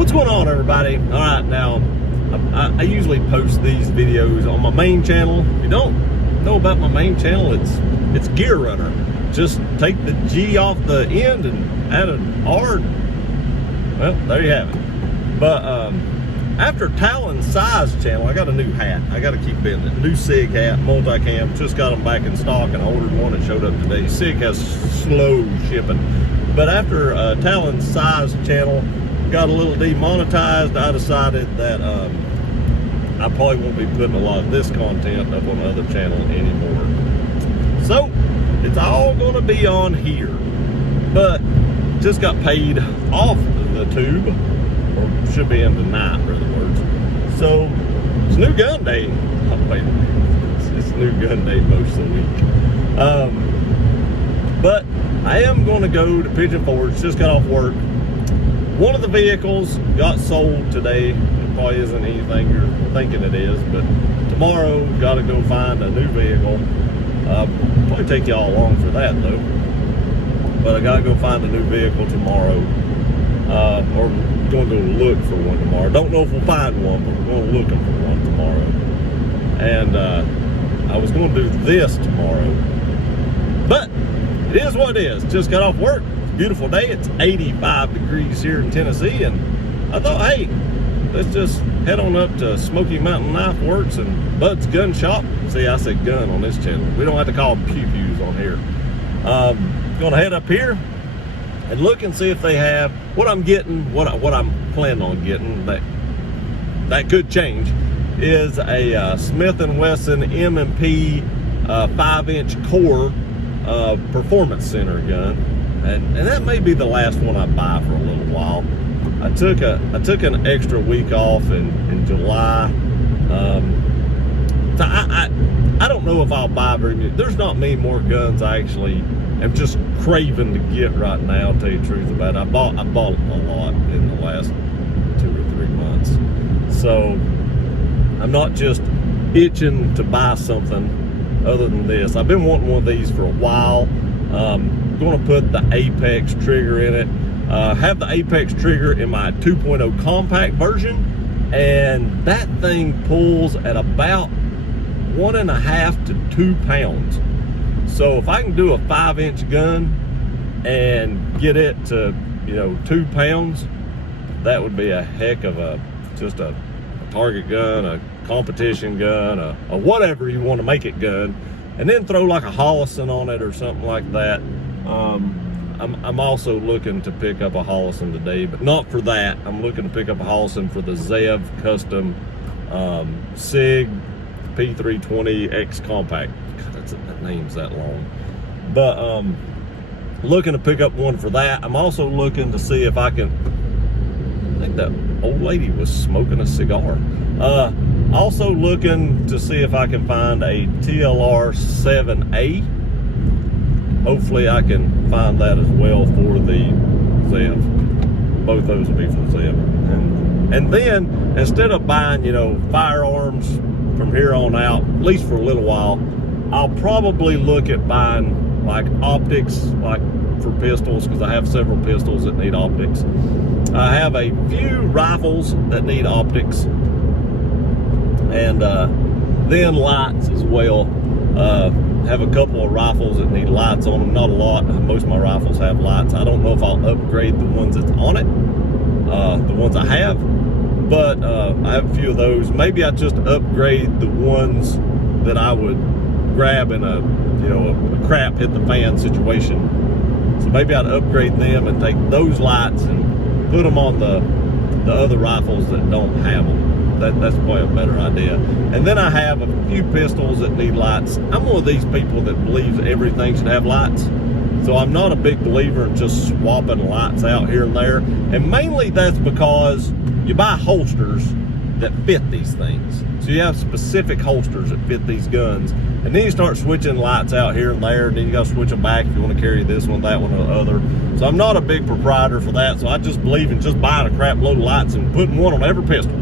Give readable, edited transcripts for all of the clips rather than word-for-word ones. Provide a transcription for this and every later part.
What's going on, everybody? All right, now I usually post these videos on my main channel. If you don't know about my main channel, it's Gear Runner. Just take the G off the end and add an R. Well, there you have it. But after Talon Size channel, I got a new hat. I got to keep in it. New SIG hat, multicam. Just got them back in stock, and I ordered one that showed up today. SIG has slow shipping. But after Talon Size channel got a little demonetized, I decided that I probably won't be putting a lot of this content up on the other channel anymore. So it's all going to be on here. But just got paid off the tube, or should be in tonight, in other words. So it's new gun day. Oh, wait a minute. It's new gun day most of the week. But I am going to go to Pigeon Forge. Just got off work. One of the vehicles got sold today. It probably isn't anything you're thinking it is, but tomorrow got to go find a new vehicle. Probably take y'all along for that though. But I got to go find a new vehicle tomorrow, or going to go look for one tomorrow. Don't know if we'll find one, but we're going looking for one tomorrow. And I was going to do this tomorrow, but it is what it is. Just got off work. Beautiful day. It's 85 degrees here in Tennessee, and I thought, hey, let's just head on up to Smoky Mountain Knife Works and Bud's Gun Shop. See, I said gun on this channel. We don't have to call them pew-pews on here. Gonna head up here and look and see if they have what I'm getting, what I'm planning on getting. That could change. Is a Smith & Wesson M&P 5-inch core performance center gun. And that may be the last one I buy for a little while. I took an extra week off in July. So I don't know if I'll buy very many. There's not many more guns I actually am just craving to get right now. I'll tell you the truth about it. I bought a lot in the last 2 or 3 months. So I'm not just itching to buy something other than this. I've been wanting one of these for a while. Going to put the Apex trigger in it. Have the Apex trigger in my 2.0 compact version, and that thing pulls at about 1.5 to 2 pounds. So if I can do a 5-inch gun and get it to 2 pounds, that would be a heck of a target gun, a competition gun, a whatever you want to make it gun. And then throw like a Holosun on it or something like that. I'm also looking to pick up a Holosun today, but not for that. I'm looking to pick up a Holosun for the Zev Custom SIG P320X Compact. God, that name's that long. But looking to pick up one for that. I'm also looking to see if I can. I think that old lady was smoking a cigar. Also looking to see if I can find a TLR 7A. Hopefully I can find that as well for the Zev. Both those will be for the Zev. And then instead of buying, firearms from here on out, at least for a little while, I'll probably look at buying like optics, like for pistols, because I have several pistols that need optics. I have a few rifles that need optics, and then lights as well. Have a couple of rifles that need lights on them. Not a lot. Most of my rifles have lights. I don't know if I'll upgrade the ones that's on it, the ones I have, but I have a few of those. Maybe I just upgrade the ones that I would grab in a crap hit the fan situation. So maybe I'd upgrade them and take those lights and put them on the other rifles that don't have them. That's probably a better idea. And then I have a few pistols that need lights. I'm one of these people that believes everything should have lights. So I'm not a big believer in just swapping lights out here and there. And mainly that's because you buy holsters that fit these things. So you have specific holsters that fit these guns. And then you start switching lights out here and there. And then you got to switch them back if you want to carry this one, that one, or the other. So I'm not a big proprietor for that. So I just believe in just buying a crap load of lights and putting one on every pistol.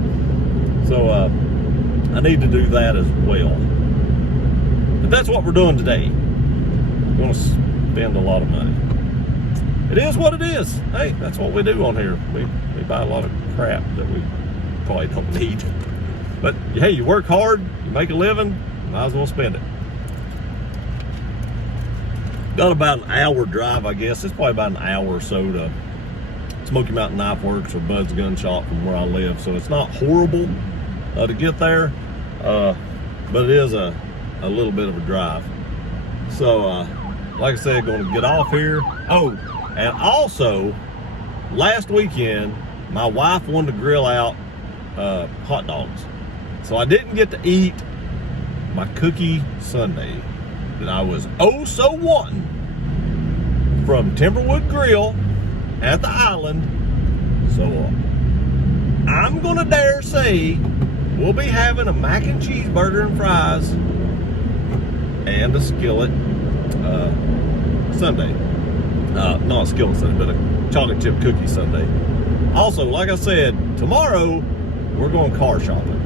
So I need to do that as well. But that's what we're doing today. We're going to spend a lot of money. It is what it is. Hey, that's what we do on here. We buy a lot of crap that we probably don't need. But hey, you work hard, you make a living, might as well spend it. Got about an hour drive, I guess. It's probably about an hour or so to Smoky Mountain Knife Works or Bud's Gun Shop from where I live. So it's not horrible to get there, but it is a little bit of a drive. So like I said, going to get off here. Oh, and also last weekend my wife wanted to grill out hot dogs, so I didn't get to eat my cookie sundae that I was oh so wanting from Timberwood Grill at the Island. So I'm gonna dare say we'll be having a mac and cheeseburger and fries and a skillet sundae. Not a skillet sundae, but a chocolate chip cookie sundae. Also, like I said, tomorrow we're going car shopping.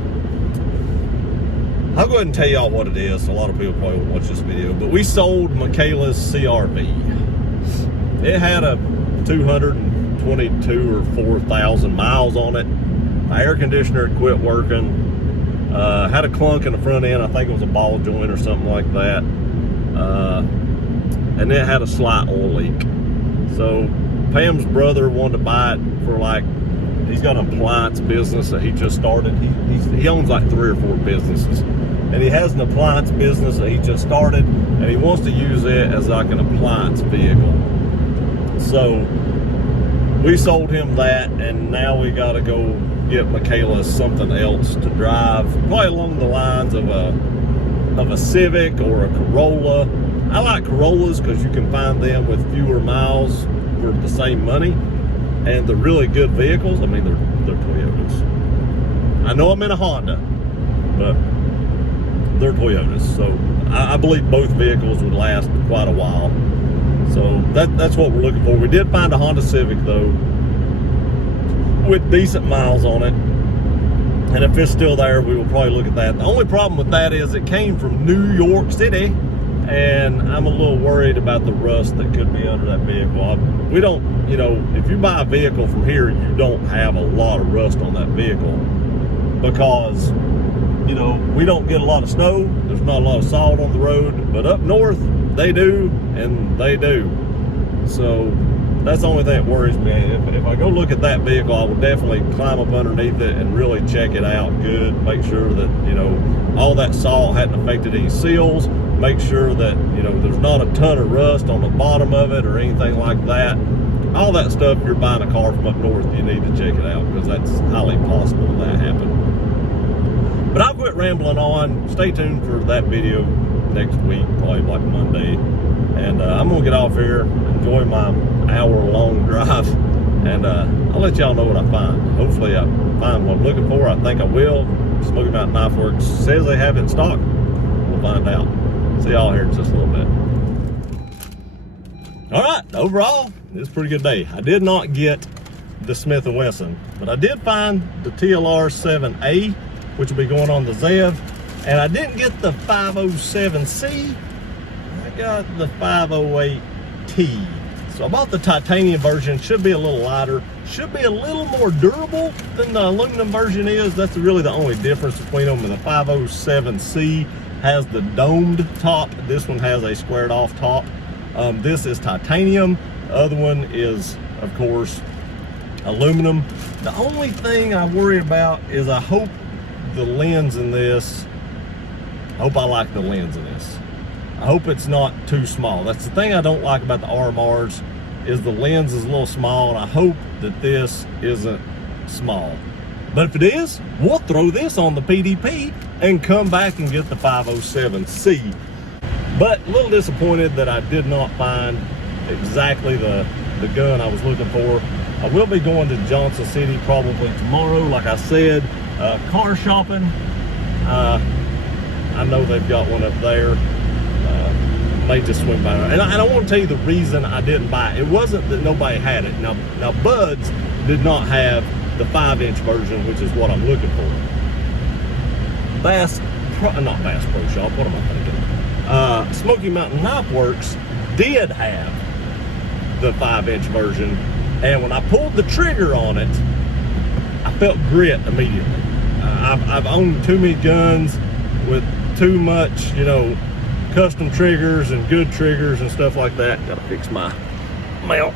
I'll go ahead and tell y'all what it is. A lot of people probably won't watch this video, but we sold Michaela's CRV. It had a 222 or 4,000 miles on it. My air conditioner had quit working. Had a clunk in the front end. I think it was a ball joint or something like that. And it had a slight oil leak. So Pam's brother wanted to buy it for he's got an appliance business that he just started. He owns like 3 or 4 businesses. And he has an appliance business that he just started, and he wants to use it as like an appliance vehicle. So we sold him that, and now we got to go get Michaela something else to drive, probably along the lines of a Civic or a Corolla. I like Corollas because you can find them with fewer miles for the same money, and they're really good vehicles. I mean, they're Toyotas. I know I'm in a Honda, but they're Toyotas, so I believe both vehicles would last quite a while. So that's what we're looking for. We did find a Honda Civic though, with decent miles on it, and if it's still there, we will probably look at that. The only problem with that is it came from New York City, and I'm a little worried about the rust that could be under that vehicle. We don't, if you buy a vehicle from here, you don't have a lot of rust on that vehicle because we don't get a lot of snow. There's not a lot of salt on the road, but up north they do, and they do. So that's the only thing that worries me. If I go look at that vehicle, I will definitely climb up underneath it and really check it out good. Make sure that all that salt hadn't affected any seals. Make sure that there's not a ton of rust on the bottom of it or anything like that. All that stuff, if you're buying a car from up north, you need to check it out because that's highly possible that happen. But I'll quit rambling on. Stay tuned for that video next week, probably like Monday. And I'm gonna get off here, enjoy my hour-long drive, and I'll let y'all know what I find. Hopefully I find what I'm looking for. I think I will. Smoky Mountain Knife Works says they have it in stock. We'll find out. See y'all here in just a little bit. All right, overall, it's a pretty good day. I did not get the Smith & Wesson, but I did find the TLR 7A, which will be going on the ZEV, and I didn't get the 507C. I got the 508T. So I bought the titanium version. Should be a little lighter, should be a little more durable than the aluminum version is. That's really the only difference between them. And the 507C has the domed top. This one has a squared off top. This is titanium. The other one is, of course, aluminum. The only thing I worry about is I hope the lens in this, I like the lens in this. I hope it's not too small. That's the thing I don't like about the RMRs, is the lens is a little small, and I hope that this isn't small. But if it is, we'll throw this on the PDP and come back and get the 507C. But a little disappointed that I did not find exactly the gun I was looking for. I will be going to Johnson City probably tomorrow, like I said. Car shopping, I know they've got one up there. May just swing by. And I want to tell you the reason I didn't buy it. It wasn't that nobody had it. Now Bud's did not have the 5-inch version, which is what I'm looking for. Not Bass Pro Shop, what am I thinking? Smoky Mountain Knife Works did have the 5-inch version, and when I pulled the trigger on it, felt grit immediately. I've owned too many guns with too much, you know, custom triggers and good triggers and stuff like that. Gotta fix my mount.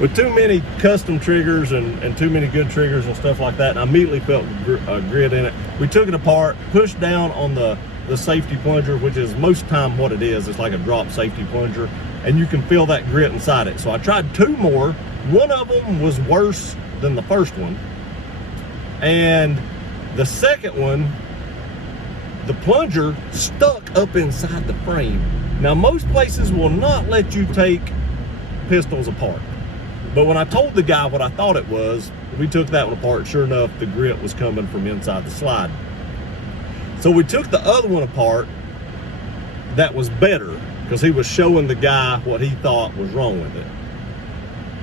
With too many custom triggers and too many good triggers and stuff like that, and I immediately felt grit in it. We took it apart, pushed down on the safety plunger, which is most time what it is. It's like a drop safety plunger, and you can feel that grit inside it. So I tried 2 more. One of them was worse than the first one, and the second one, the plunger stuck up inside the frame. Now, most places will not let you take pistols apart, but when I told the guy what I thought it was, we took that one apart. Sure enough, the grit was coming from inside the slide. So we took the other one apart. That was better, because he was showing the guy what he thought was wrong with it.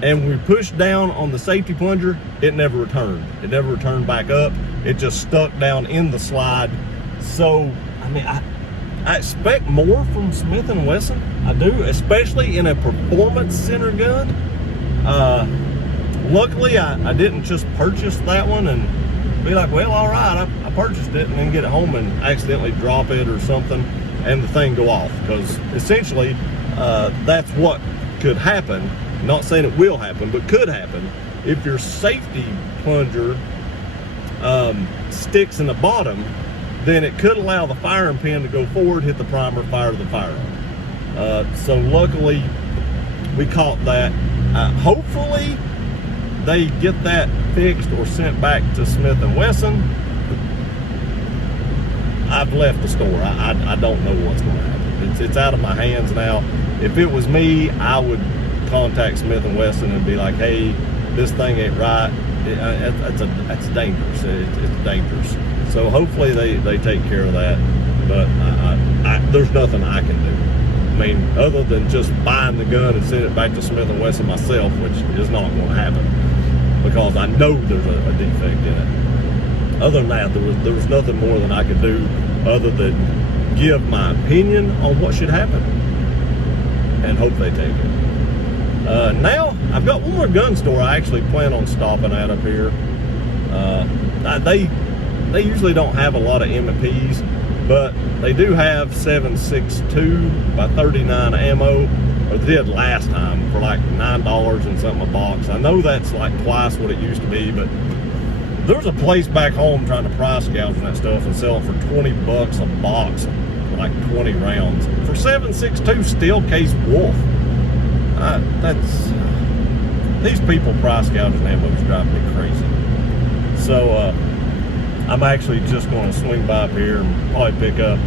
And we pushed down on the safety plunger, it never returned. It never returned back up. It just stuck down in the slide. So, I mean, I expect more from Smith & Wesson. I do, especially in a performance center gun. Luckily, I didn't just purchase that one and be like, well, all right, I purchased it, and then get it home and accidentally drop it or something and the thing go off. Because essentially, that's what could happen. Not saying it will happen, but could happen if your safety plunger sticks in the bottom. Then it could allow the firing pin to go forward, hit the primer, fire the firearm. So luckily, we caught that. Hopefully, they get that fixed or sent back to Smith & Wesson. I've left the store. I don't know what's going to happen. It's out of my hands now. If it was me, I would contact Smith & Wesson and be like, hey, this thing ain't right. That's dangerous. It's dangerous. So hopefully they take care of that. But there's nothing I can do. I mean, other than just buying the gun and send it back to Smith & Wesson myself, which is not going to happen, because I know there's a defect in it. Other than that, there was nothing more than I could do other than give my opinion on what should happen and hope they take it. Now, I've got one more gun store I actually plan on stopping at up here. They usually don't have a lot of M&Ps, but they do have 7.62 by 39 ammo, or they did last time for like $9 and something a box. I know that's like twice what it used to be, but there's a place back home trying to price gouge that stuff and sell it for 20 bucks a box for like 20 rounds. For 7.62 steel case Wolf. These people price gouging ammo is driving me crazy. So I'm actually just going to swing by up here and probably pick up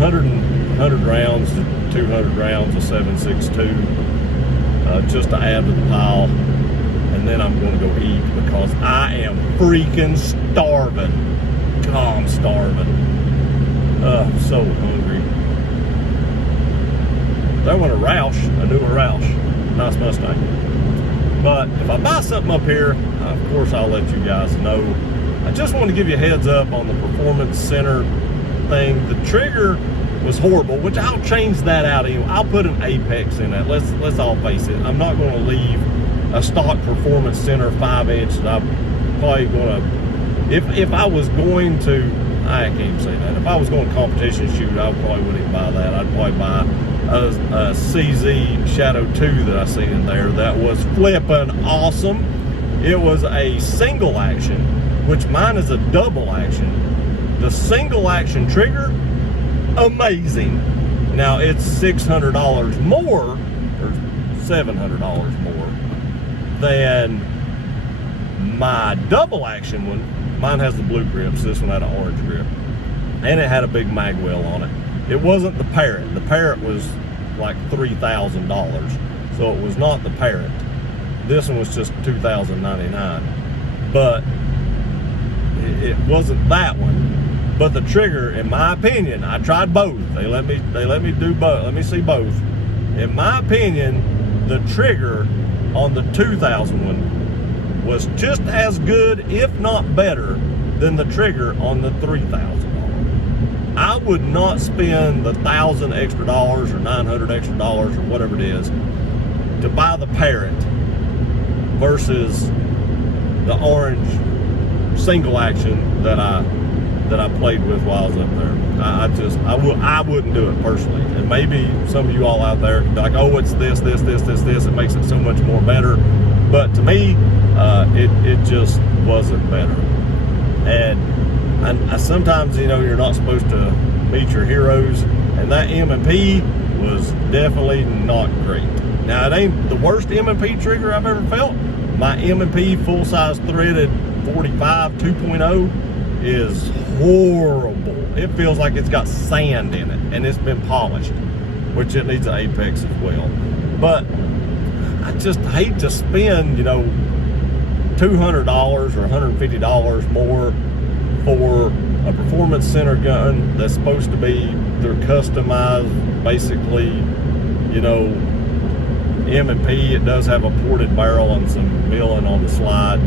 100 rounds to 200 rounds of 7.62 just to add to the pile, and then I'm going to go eat because I am freaking starving. God, I'm starving. I'm so hungry. That one a Roush, a newer Roush, nice Mustang. But if I buy something up here, of course I'll let you guys know. I just want to give you a heads up on the Performance Center thing. The trigger was horrible, which I'll change that out anyway. I'll put an Apex in that. Let's all face it. I'm not going to leave a stock Performance Center 5-inch. I'm probably going to, if I was going to, I can't even say that. If I was going to competition shoot, I probably wouldn't even buy that. I'd probably buy a CZ Shadow 2 that I seen in there that was flipping awesome. It was a single action, which mine is a double action. The single action trigger, amazing. Now it's $600 more, or $700 more than my double action one. Mine has the blue grip, so this one had an orange grip. And it had a big mag well on it. It wasn't the Parrot. The Parrot was like $3,000, so it was not the Parrot. This one was just $2,099, but it wasn't that one. But the trigger, in my opinion, I tried both. They let me do both. Let me see both. In my opinion, the trigger on the 2000 one was just as good, if not better, than the trigger on the $3,000. I would not spend the $1,000 extra dollars or $900 extra dollars or whatever it is to buy the Parrot versus the orange single action that I played with while I was up there. I wouldn't do it personally. And maybe some of you all out there could be like, oh, it's this. It makes it so much more better. But to me, it just wasn't better. And I sometimes, you know, you're not supposed to meet your heroes, and that M&P was definitely not great. Now, it ain't the worst M&P trigger I've ever felt. My M&P full-size threaded 45 2.0 is horrible. It feels like it's got sand in it, and it's been polished, which it needs an apex as well. But I just hate to spend, you know, $200 or $150 more for a performance center gun that's supposed to be, they're customized, basically, you know, M&P. It does have a ported barrel and some milling on the slide,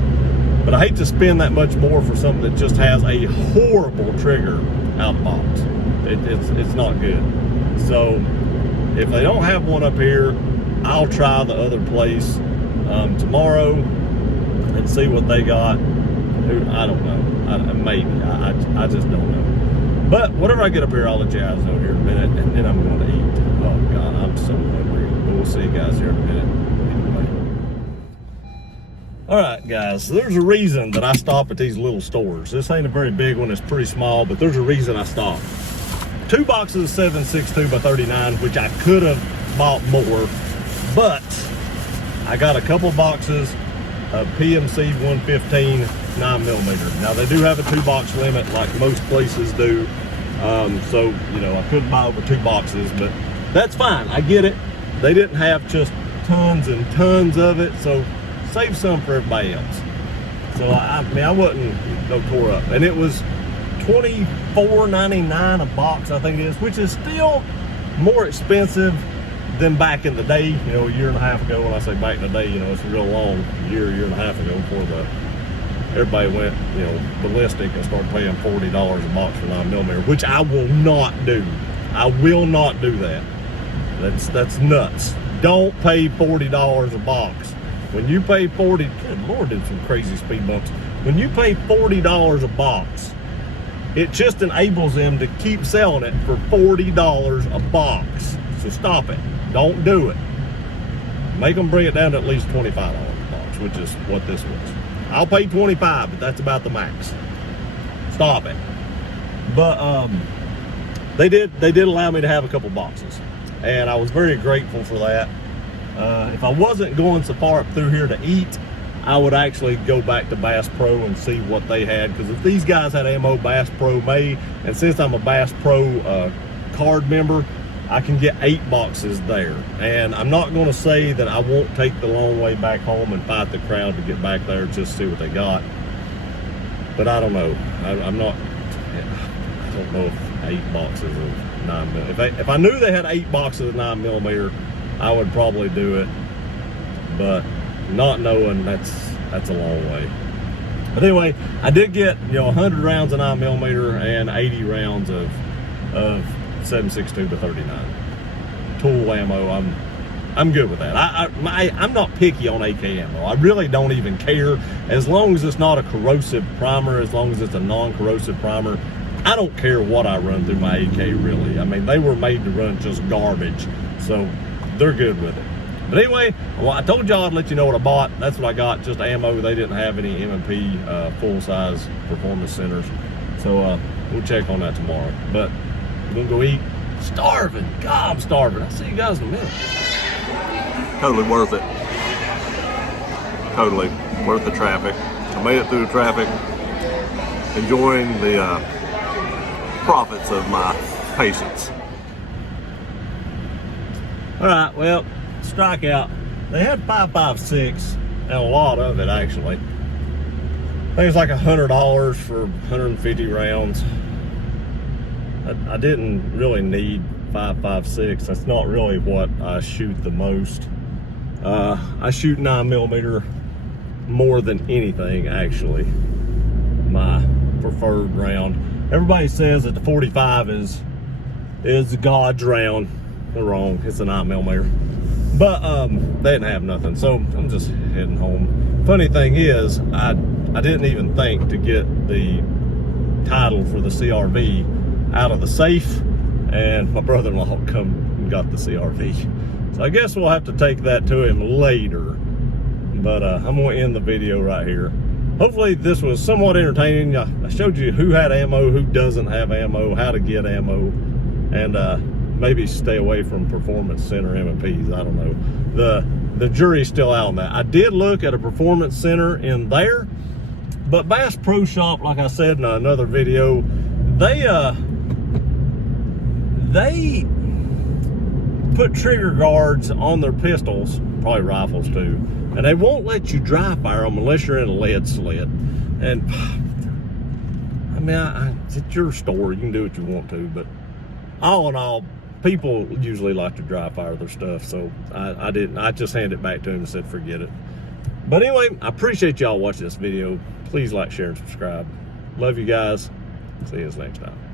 but I hate to spend that much more for something that just has a horrible trigger out the box. It's not good. So if they don't have one up here, I'll try the other place tomorrow and see what they got. I don't know. Maybe. I just don't know. But whatever I get up here, I'll let you guys know here in a minute, and then I'm going to eat. Oh, God, I'm so hungry. But we'll see you guys here in a minute. Anyway. All right, guys, so there's a reason that I stop at these little stores. This ain't a very big one. It's pretty small, but there's a reason I stop. 2 boxes of 7.62 by 39, which I could have bought more, but I got a couple boxes of PMC 115 9mm. Now they do have a 2-box limit like most places do, so you know, I couldn't buy over 2 boxes, but that's fine. I get it. They didn't have just tons and tons of it, so save some for everybody else. So I mean, I wasn't no tore up, and it was $24.99 a box, I think it is, which is still more expensive than back in the day. You know, a year and a half ago. When I say back in the day, you know, it's a real long year and a half ago before everybody went, you know, ballistic and started paying $40 a box for 9mm, which I will not do. I will not do that. That's nuts. Don't pay $40 a box. When you pay good Lord, did some crazy speed bumps. When you pay $40 a box, it just enables them to keep selling it for $40 a box. So stop it. Don't do it. Make them bring it down to at least $25 a box, which is what this was. I'll pay $25, but that's about the max. Stop it. But they did allow me to have a couple boxes, and I was very grateful for that. If I wasn't going so far up through here to eat, I would actually go back to Bass Pro and see what they had, because if these guys had ammo, Bass Pro may, and since I'm a Bass Pro card member, I can get 8 boxes there. And I'm not going to say that I won't take the long way back home and fight the crowd to get back there just to see what they got. But I don't know. I don't know if 8 boxes of 9mm. If I knew they had 8 boxes of 9mm, I would probably do it. But not knowing, that's a long way. But anyway, I did get, you know, 100 rounds of 9mm and 80 rounds of 7.62 to 39 tool ammo. I'm good with that. I'm not picky on AK ammo. I really don't even care, as long as it's not a corrosive primer, as long as it's a non-corrosive primer. I don't care what I run through my AK, really. I mean, they were made to run just garbage, so they're good with it. But anyway, well, I told y'all I'd let you know what I bought. That's what I got, just ammo. They didn't have any M&P full-size performance centers, so we'll check on that tomorrow. But we're gonna go eat. Starving. God, I'm starving. I'll see you guys in a minute. Totally worth it. Totally worth the traffic. I made it through the traffic, enjoying the profits of my patience. All right, well, strikeout. They had 5.56 and a lot of it, actually. I think it's like $100 for 150 rounds. I didn't really need 5.56. That's not really what I shoot the most. I shoot 9mm more than anything, actually. My preferred round. Everybody says that the 45 is God's round. They're wrong. It's a 9mm. But they didn't have nothing, so I'm just heading home. Funny thing is, I didn't even think to get the title for the CRV out of the safe, and my brother-in-law come and got the CRV. So I guess we'll have to take that to him later. But I'm gonna end the video right here. Hopefully this was somewhat entertaining. I showed you who had ammo, who doesn't have ammo, how to get ammo, and maybe stay away from Performance Center M&Ps. I don't know. The jury's still out on that. I did look at a Performance Center in there, but Bass Pro Shop, like I said in another video, they put trigger guards on their pistols, probably rifles too, and they won't let you dry fire them unless you're in a lead sled. And I mean, it's your store, you can do what you want to, but all in all, people usually like to dry fire their stuff, so I didn't. I just handed it back to him and said forget it. But anyway, I appreciate y'all watching this video. Please like, share, and subscribe. Love you guys. See you next time.